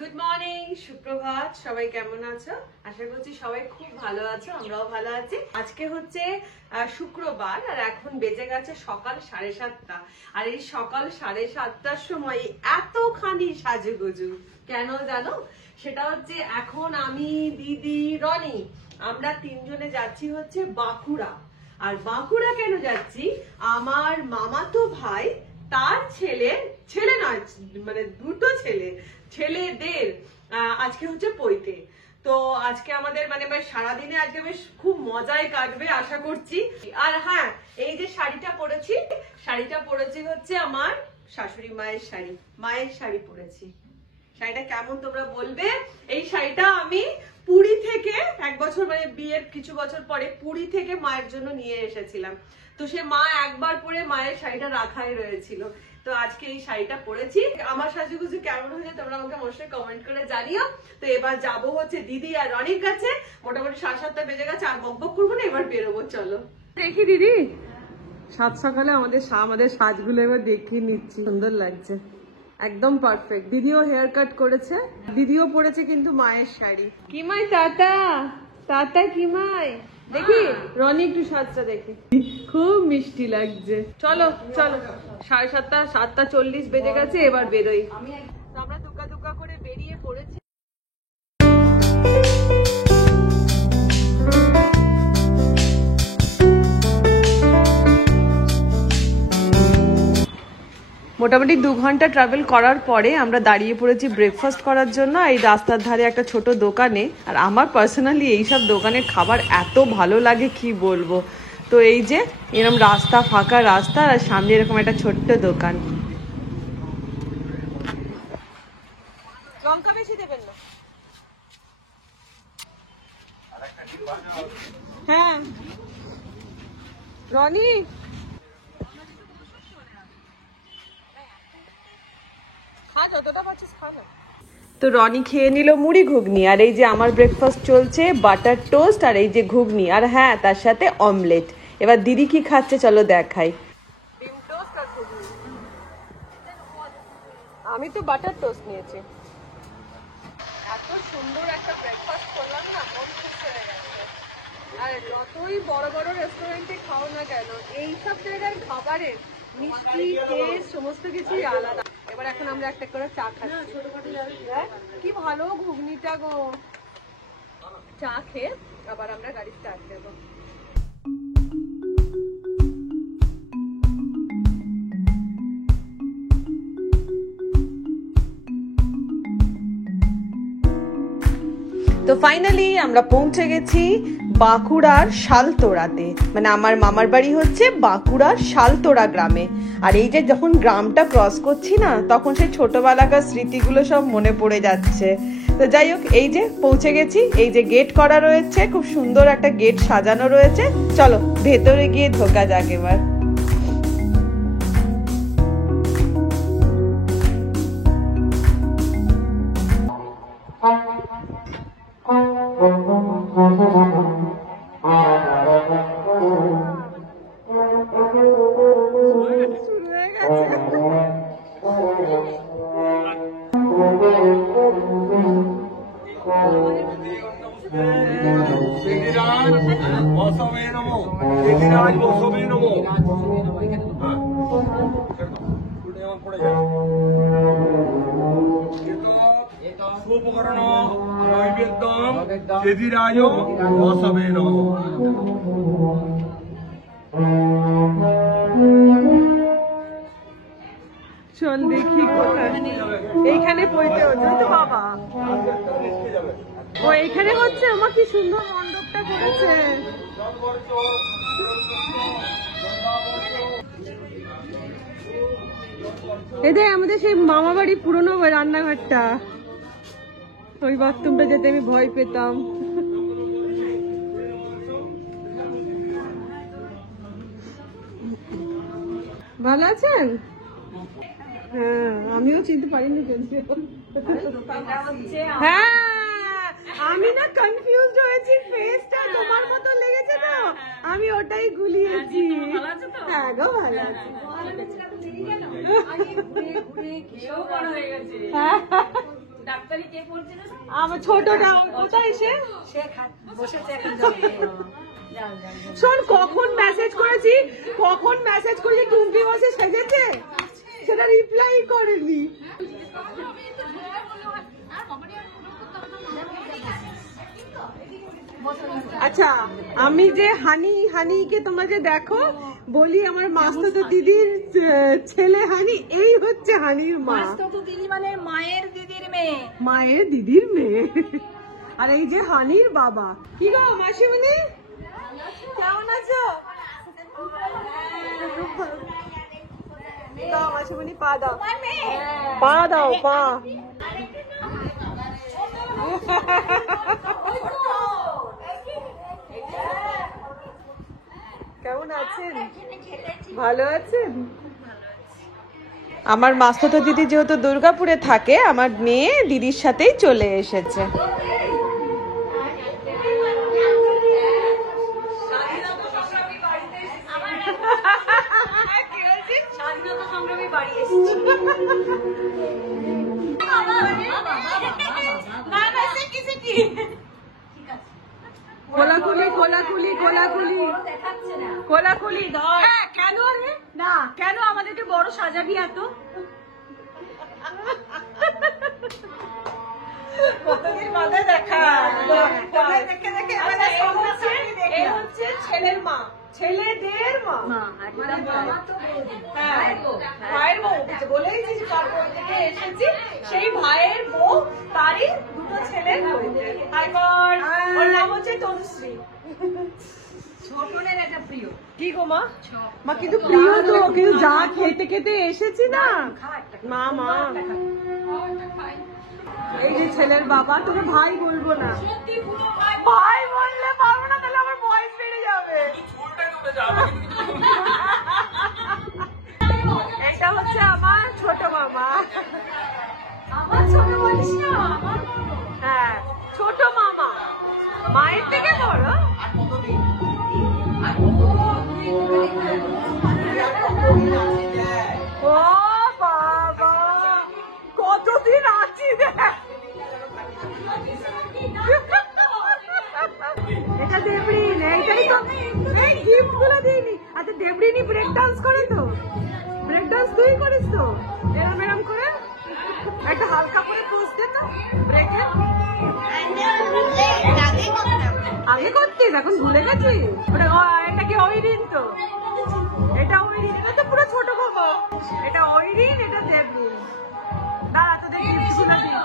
Good morning, সুপ্রভাত। সবাই কেমন আছো? আশা করছি সবাই খুব ভালো আছো, আমরাও ভালো আছি। আজকে হচ্ছে শুক্রবার আর এখন বেজে গেছে সকাল 7:30। আর এই সকাল 7:30টার সময় এতখানি সাজুগুজু কেন জানো? সেটা হচ্ছে এখন আমি, দিদি, রনি, আমরা তিনজনে যাচ্ছি হচ্ছে বাঁকুড়া। আর বাঁকুড়া কেন যাচ্ছি? আমার মামাতো ভাই, তার ছেলে নয়, মানে দুটো ছেলেদের আজকে হচ্ছে পৈতে। তো আজকে আমাদের মানে সারাদিনে আজকে বেশ খুব মজায় কাটবে আশা করছি। আর হ্যাঁ, এই যে শাড়িটা পরেছি হচ্ছে আমার শাশুড়ি মায়ের শাড়ি পরেছি। শাড়িটা কেমন তোমরা বলবে? এই শাড়িটা আমি পুরী থেকে এক বছর, মানে বিয়ের কিছু বছর পরে পুরী থেকে মায়ের জন্য নিয়ে এসেছিলাম। তো সে মা একবার পরে মায়ের শাড়িটা রাখাই রয়েছিল। তো আজকে এই শাড়িটা পরেছি। আমার সাজুগুজু কেমন হয়েছে তোমরা আমাকে অবশ্যই কমেন্ট করে জানিও। তো এবার যাবো হচ্ছে দিদি আর রনির কাছে। মোটামুটি 7:30 বেজে গেছে, আর বকবক করবো না, এবার বেরোবো। চলো দেখি দিদি, সাত সকালে আমাদের সাজগুলো এবার দেখিয়ে নিচ্ছি। সুন্দর লাগছে, একদম পারফেক্ট। দিদিও হেয়ার কাট করেছে, দিদিও পরেছে কিন্তু মায়ের শাড়ি। কি মাই টাটা কি মাই, দেখি রনি একটু সাজটা দেখি, খুব মিষ্টি লাগছে। চলো 7:30, 7:40 বেজে গেছে, এবার বেরোই। আমরা দুকা করে বেরিয়ে পড়েছি। মোটামুটি 2 ঘন্টা ট্রাভেল করার পরে আমরা দাঁড়িয়ে পড়েছি ব্রেকফাস্ট করার জন্য এই রাস্তার ধারে একটা ছোট দোকানে। আর আমার পার্সোনালি এইসব দোকানের খাবার এত ভালো লাগে কি বলবো। তো এই যে এরকম রাস্তা, ফাঁকা রাস্তা, আর সামনে এরকম একটা ছোট্ট দোকান। লঙ্কা বেশি দেবেন না? হ্যাঁ রনি, তো রনি খেয়ে নিল মুড়ি ঘুগনি, আর এই যে আমার ব্রেকফাস্ট চলছে বাটার টোস্ট, আর এই যে ঘুগনি, আর হ্যাঁ তার সাথে অমলেট। এবার দিদি কি খাচ্ছে চলো দেখাই। ডিম টোস্ট আর ঘুগনি। আমি তো বাটার টোস্ট নিয়েছি। এত সুন্দর একটা ব্রেকফাস্ট করলাম না, মন খুশি হয়ে গেছে। আর যতই বড় বড় রেস্টুরেন্টে খাও না কেন, এইসব জায়গার খাবারের মিষ্টি, টেস্ট সমস্ত কিছুই আলাদা। এবার এখন আমরা একটা করে চা খাচ্ছি। ছোটখাটো যাবে, কি ভালো ঘুগনিটা গো। চা খেয়ে আবার আমরা গাড়ি স্টার্ট দেবো। তো ফাইনালি আমরা পৌঁছে গেছি বাঁকুড়ার শালতোড়াতে। মানে আমার মামার বাড়ি হচ্ছে বাঁকুড়ার শালতোড়া গ্রামে। আর এই যে যখন গ্রামটা ক্রস করছি না, তখন সেই ছোটবেলাকার স্মৃতিগুলো সব মনে পড়ে যাচ্ছে। তো যাই হোক, এই যে পৌঁছে গেছি। এই যে গেট করা রয়েছে, খুব সুন্দর একটা গেট সাজানো রয়েছে। চলো ভেতরে গিয়ে ঢোকা যাক এবার। উপকরণ নৈবেদ্যম চেদিরায় বসবে নমঃ। চল দেখি কোথায়। এইখানে পড়তে হচ্ছে তো বাবা। ও এইখানে হচ্ছে। আমার কি সুন্দর মণ্ডপটা করেছে। এটাই আমাদের সেই মামা বাড়ি পুরনো রান্নাঘরটা। ওই বাথরুমটা যেতে আমি ভয় পেতাম। ভালো আছেন? হ্যাঁ, আমিও চিনতে পারিনি। হ্যাঁ, আমি না কনফিউজড হয়েছি, ফেসটা তোমার মতো লেগেছে তো, আমি ওটাই গুলিয়েছি। হ্যাঁ গো, ভালো আছি। ডাক্তারি কে পড়ছে না? আমার ছোটটা কোথায় সে বসেছে এখন। শোন, কখন মেসেজ করেছি টুম্পি বসে সেজেছে, সেটা রিপ্লাই করেনি। আচ্ছা, আমি যে হানিকে তোমরা যে দেখো, বলি আমার মাস্তুতো দিদির ছেলে হানি, এই হচ্ছে হানির মা। মাস্তুতো দিদি মানে মায়ের দিদির মেয়ে। মায়ের দিদির মেয়ে। আর এই যে হানির বাবা। কি গো মাসিমণি, কেমন আছো? দাও মাসিমণি, পা দাও, পা দাও, পা। কেমন আছেন? ভালো আছেন? আমার মাস্তুতো দিদি যেহেতু দুর্গাপুরে থাকে, আমার মেয়ে দিদির সাথেই চলে এসেছে। কোলাকুলি কোলাকুলি কোলাকুলি কোলাকুলি। কেন না, কেন আমাদেরকে বড় সাজাবি এত? কতদিন বাদে দেখা, দেখে দেখে এই হচ্ছে ছেলের মা, ছেলেদের মা, ভাইয়ের বউ। বলেই যে তারপর থেকে এসেছি, সেই ভাইয়ের বউ, তারই দুটো ছেলের বউ। ওর নাম হচ্ছে তনুশ্রী। ছোটনের একটা প্রিয়। কি গো মা? মা কিন্তু প্রিয় তো, কিন্তু যা খেতে খেতে এসেছি না মা। মা এই যে ছেলের বাবা, তোকে ভাই বলবো না, ভাই বললে পারবো না, তাহলে আমার বয়স বেড়ে যাবে। এটা হচ্ছে আমার ছোট মামা। আমার ছোট বলিস না, আমার হ্যাঁ, ছোট মামা, মায়ের থেকে বড়। ও বাবা, কতদিন আছি দেখ। এটা দেবরিন, এইটাই তো, এই গিফট গুলো দিইনি। আচ্ছা, দেবরিনই ব্রেক ডান্স করে তো? ব্রেক ডান্স তুই করিস তো? এরম এরম করে একটা হালকা করে পোজ দে না ব্রেকে। আগে করতিস, এখন ভুলে গেছিস? এটা কি ওইরিন? তো এটা ওইরিন, এটা তো পুরো ছোট বাবা। এটা ওইরিন, এটা দেবরিন। দাঁড়া, তোদের গিফট গুলো দিই।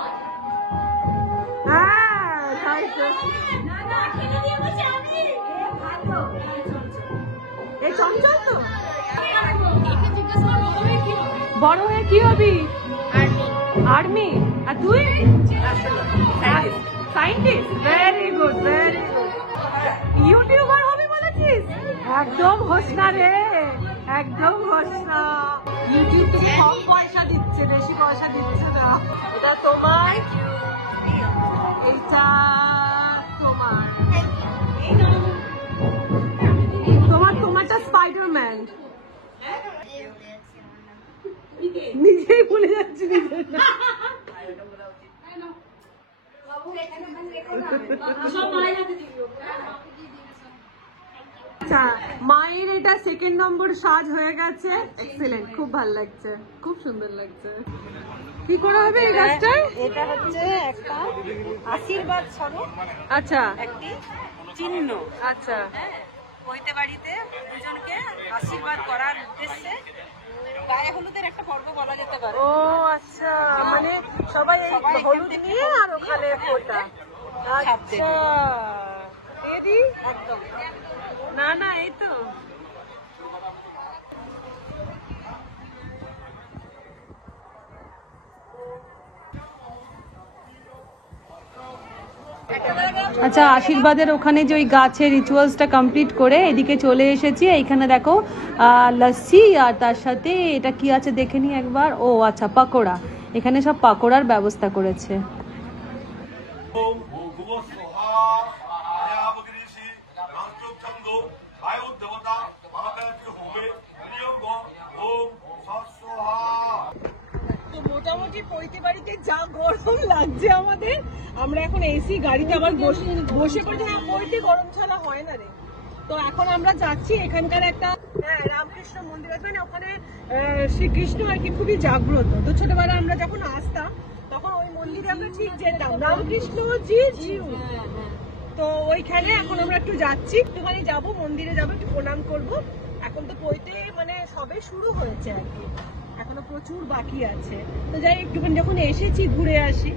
হ্যাঁ, তাই তো। এই চঞ্চল তো বড় হয়ে কি হবি? আর্মি। আর তুই? Scientist. Very good, very good. YouTuber হবি বলেছিস? একদম হোস না রে, একদম হোস না। ইউটিউব থেকে কম পয়সা দিচ্ছে, বেশি পয়সা দিচ্ছে না। এটা তোমার, এটা তোমার, তোমারটা স্পাইডারম্যান। নিজেই ভুলে যাচ্ছি নিজের নাম। আচ্ছা, মায়ের এটা সেকেন্ড নম্বর সাজ হয়ে গেছে। এক্সেলেন্ট, খুব ভালো লাগছে, খুব সুন্দর লাগছে। কি করা হবে এই গাছটায়? এটা হচ্ছে একটা আশীর্বাদ স্বরূপ, আচ্ছা, একটি চিহ্ন। আচ্ছা, বইতে বাড়িতে দুজনকে আশীর্বাদ করার উদ্দেশ্যে গায়ে হলুদের একটা পর্ব বলা যেতে পারে। ও আচ্ছা, মানে সবাই এই হলুদ নিয়ে আর ওখানে ফোটা। আচ্ছা, রেডি? একদম। না না, এই তো। আচ্ছা, আশীর্বাদের ওখানে যে ওই গাছের রিচুয়ালসটা কমপ্লিট করে এদিকে চলে এসেছি। এইখানে দেখো লস্যি, আর তার সাথে এটা কি আছে দেখে নি একবার। ও আচ্ছা, পাকোড়া। এখানে সব পাকোড়ার ব্যবস্থা করেছে। তো মোটামুটি যে পৈতে বাড়িতে যা গরম লাগছে আমাদের, আমরা এখন এসি গাড়িতে আবার বসে পড়ছি। না পৈতে গরম ছাড়া হয় না রে। তো এখন আমরা যাচ্ছি এখানকার একটা রামকৃষ্ণ মন্দির আছে, মানে ওখানে শ্রীকৃষ্ণ আর কি খুবই জাগ্রত। তো ছোটবেলা আমরা যখন আসতাম তখন ওই মন্দিরে আমরা ঠিক যেতাম, রামকৃষ্ণ জি জিউ। তো ওইখানে এখন আমরা একটু যাচ্ছি, একটুখানি যাবো মন্দিরে, যাবো একটু প্রণাম করবো। এখন তো পৈতে মানে সবে শুরু হয়েছে আর কি, এখনো প্রচুর বাকি আছে। তো যাই একটুখানি যখন এসেছি ঘুরে আসি।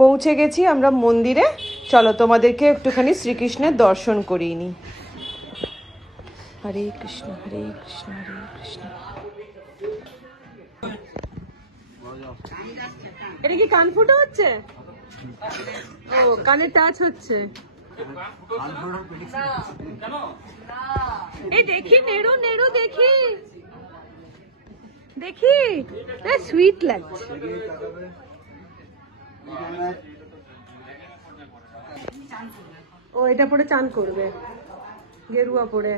পৌঁছে গেছি আমরা মন্দিরে, চলো তোমাদেরকে একটুখানি শ্রীকৃষ্ণের দর্শন করিয়ে নি। হরে কৃষ্ণ হরে কৃষ্ণ হরে কৃষ্ণ। এটা কি কান ফুটো হচ্ছে? ও কানে টাচ হচ্ছে। এই দেখি নেড়ু নেড়ু দেখি দেখি, সুইট লাগছে। ও এটা পরে চান করবে, গেরুয়া পরে।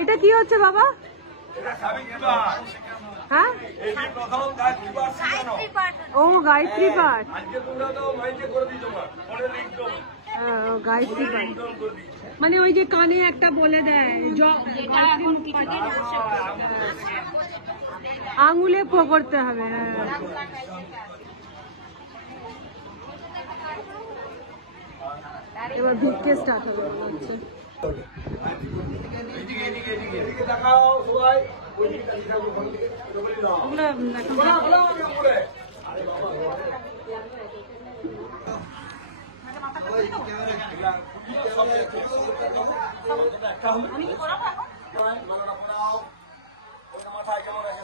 এটা কি হচ্ছে বাবা? হ্যাঁ ও গায়ত্রী পাঠ, গায়ত্রী পাঠ মানে ওই যে কানে একটা বলে দেয়, আঙুলে পকড়তে হবে। এবার ভিক্ষে স্টার্ট হবে হচ্ছে।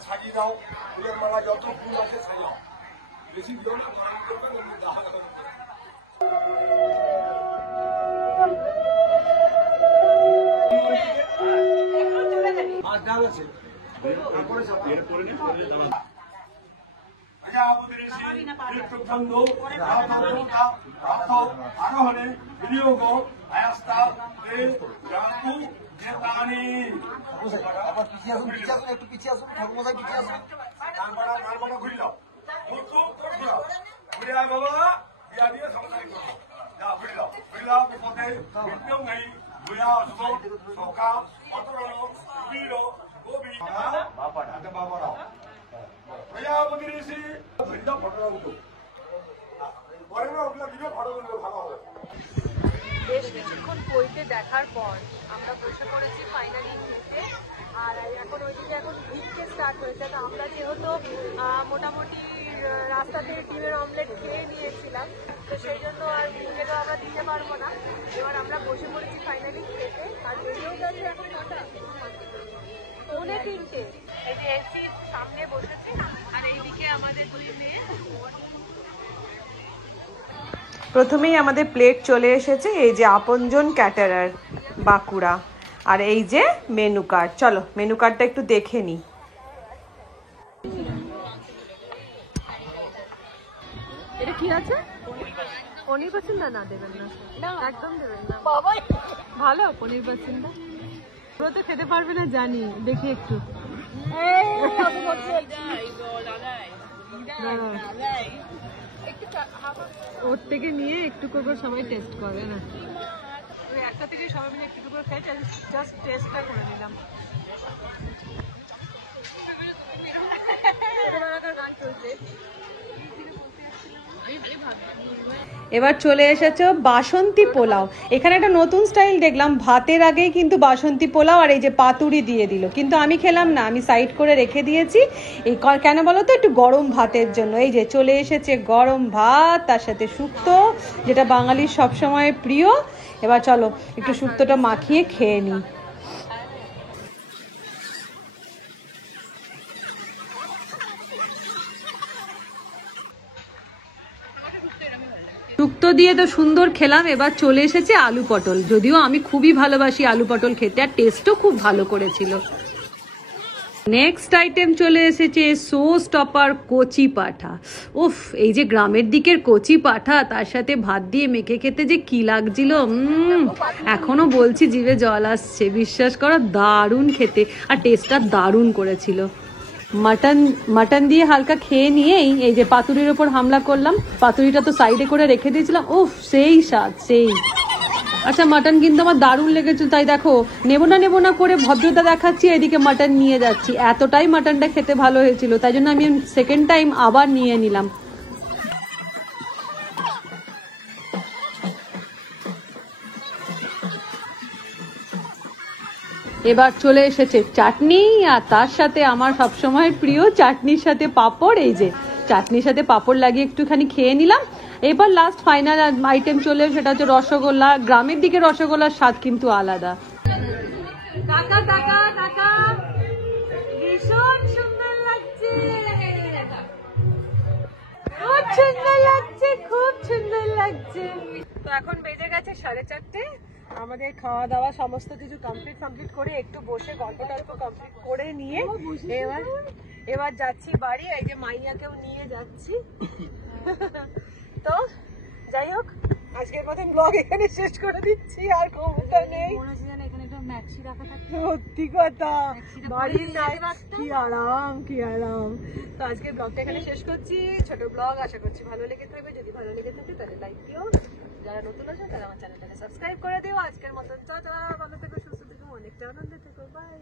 সাজিয়ে দাও, ফুলের মালা যত ফুল আছে সাজাও, বেশি দিও না, আরোহণে বিনিয়োগ আয়াস্তা একটু পিছিয়ে আসুন, ঠাকুরমশাই পিছিয়ে আসুন, ঘুরে যাও, ঘুরে আয় বাবা, বিয়া দিয়ে সমাধান করবো, যা ঘুরে যাও, ঘুরে যাও, পথে কেউ নেই, ঘুরে যাও, সখা অতরণ বীর গোবী বাবারাও প্রজাপতি ঋষি ফটোটা উঠো, পরে না উঠলে দিবে, ফটো তুলবে, ভালো হবে। বেশ কিছুক্ষণ পইতে দেখার পর আমরা বসে পড়েছি ফাইনালি খেতে। আর এখন ওইদিকে এখন ভিক্ষে স্টার্ট হয়েছে। তো আমরা যেহেতু মোটামুটি রাস্তাতে ডিমের অমলেট খেয়ে নিয়েছিলাম, তো সেই জন্য আর ভিক্ষেটা আমরা দিতে পারবো না। এবার আমরা বসে পড়েছি ফাইনালি খেতে। আর বেরিয়েও যাচ্ছে এখন কটা, 3:45। এই যে এসির সামনে বসেছি, আর এইদিকে আমাদের মেয়ে। প্রথমেই আমাদের প্লেট চলে এসেছে, এই যে আপনজন ক্যাটারার বাঁকুড়া, আর এই যে মেনু কার্ড। চলো মেনু কার্ডটা একটু দেখে নি। এটা কি আছে? পনির পছন্দ না দেবেন না, একদম দেবেন না বাবা। ভালো পনির পছন্দ, ওরা তো খেতে পারবে না জানি, দেখি একটু। ওর থেকে নিয়ে একটু করে সবাই টেস্ট করে না, ওই একটা থেকে সবাই মিলে একটু করে খাই, জাস্ট টেস্টটা করে দিলাম। এবার চলে এসেছো বাসন্তী পোলাও। এখানে একটা নতুন স্টাইল দেখলাম, ভাতের আগেই কিন্তু বাসন্তী পোলাও আর এই যে পাতুরি দিয়ে দিল, কিন্তু আমি খেলাম না, আমি সাইড করে রেখে দিয়েছি। এই কেন বলো তো, একটু গরম ভাতের জন্য। এই যে চলে এসেছে গরম ভাত, তার সাথে শুক্তো, যেটা বাঙালির সবসময় প্রিয়। এবার চলো একটু শুক্তোটা মাখিয়ে খেয়ে নিই। শুক্তো দিয়ে তো সুন্দর খেলাম, এবার চলে এসেছে আলু পটল। যদিও আমি খুবই ভালোবাসি আলু পটল খেতে, আর টেস্টও খুব ভালো করেছিল। নেক্সট আইটেম চলে এসেছে সোস টপার কচি পাঠা। উফ, এই যে গ্রামের দিকের কচি পাঠা, তার সাথে ভাত দিয়ে মেখে খেতে যে কি লাগছিল, এখনো বলছি, জিভে জল আসছে। বিশ্বাস করো, দারুণ খেতে, আর টেস্টটা দারুণ করেছিল। মাটন দিয়ে হালকা খেয়ে নিয়েই এই যে পাতুরির ওপর হামলা করলাম। পাতুরিটা তো সাইডে করে রেখে দিয়েছিলাম, উফ সেই স্বাদ, সেই। আচ্ছা, মাটন কিন্তু আমার দারুণ লেগেছে, তাই দেখো নেবো না করে ভদ্রতা দেখাচ্ছি, এদিকে মাটন নিয়ে যাচ্ছি। এতটাই মাটনটা খেতে ভালো হয়েছিল, তাই জন্য আমি সেকেন্ড টাইম আবার নিয়ে নিলাম। এবার চলে এসেছে চাটনি, আর তার সাথে আমার সবসময় প্রিয় চাটনির সাথে পাঁপড়। এই যে চাটনির সাথে পাঁপড় লাগিয়ে একটুখানি খেয়ে নিলাম। এবার লাস্ট ফাইনাল আইটেম চলে, সেটা হচ্ছে রসগোল্লা। গ্রামের দিকে রসগোল্লার স্বাদ কিন্তু আলাদা। কাকা কাকা কাকা, ভীষণ সুন্দর লাগছে, খুব সুন্দর লাগছে, খুব সুন্দর লাগছে। তো এখন বেজে গেছে 4:30। আমাদের খাওয়া দাওয়া সমস্ত কিছু কমপ্লিট করে একটু বসে গল্প টল্প কমপ্লিট করে নিয়ে এবার যাচ্ছি বাড়ি। এই যে মাইয়াকেও নিয়ে যাচ্ছি। তো যাই হোক, আজকের মতন ব্লগ এখানে শেষ করে দিচ্ছি, আর ক্ষমতা নেই। সত্যি কথা, বাড়ির নাই, কি আরাম, কি আরাম। তো আজকের ব্লগটা এখানে শেষ করছি, ছোট ব্লগ। আশা করছি ভালো লেগে থাকবে। যদি ভালো লেগে থাকে তাহলে লাইক দিও, যারা নতুন আছে তারা আমার চ্যানেলটাকে সাবস্ক্রাইব করে দিও। আজকের মতন টাটা, ভালো থেকো, সুস্থ থেকো, অনেকটা আনন্দে থেকো, বাই।